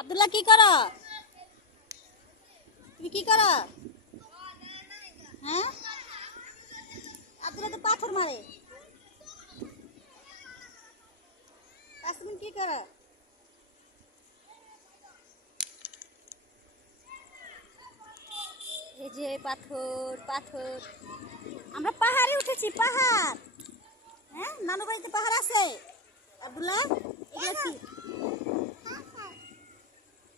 আব্দুল্লাহ কি করো? তুমি কি করো? হ্যাঁ, আব্দুল্লাহ তো পাথর মারে। তাসমিন কি করো? এই যে পাথর পাথর, আমরা পাহাড়ে উঠেছি। পাহাড়, হ্যাঁ, নানু বাড়িতে পাহাড় আছে। আব্দুল্লাহ, এগুলো কি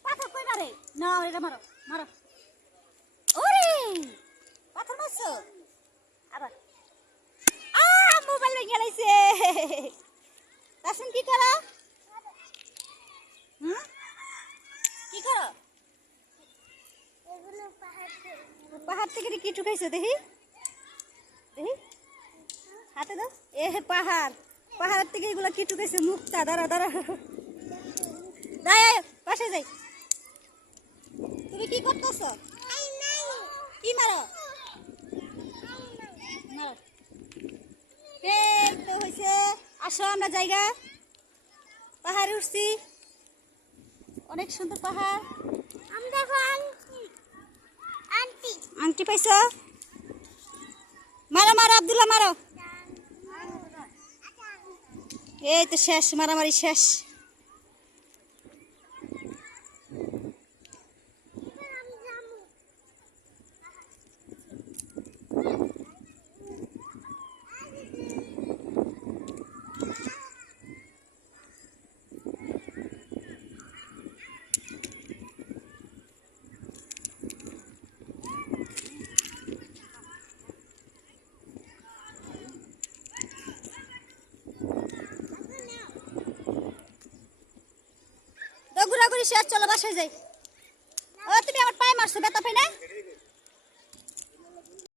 পাথর? কই মারে? না, এটা মারো মারো। ওরে, পাথর মারছো আবার। মোবাইল ভেঙে গেছে। তাসমিন কি করো? হুম, কি করো? পাহাড় থেকে কি ঠুকাইছো? দেখি দেখি, হাতে দাও। এ হে পাহাড়, পাহাড় থেকে এগুলো কি ঠুকাইছে? মুক্তা, দাঁড়া দাঁড়া, যাই পাশে যাই। তুমি কি করতেছ? কি মারো? মারো। এই তো হয়েছে। আসো আমরা জায়গা, পাহাড়ে উঠছি, অনেক সুন্দর পাহাড়। আংটি পাইছো? মারো মারো আব্দুল্লাহ মারো। এই তো শেষ, মারামারি শেষ। ঘোরাঘুরি শেষ, চলো বাসায় যাই। ও, তুমি আমার পায়ে মারছো, ব্যথা পাই না?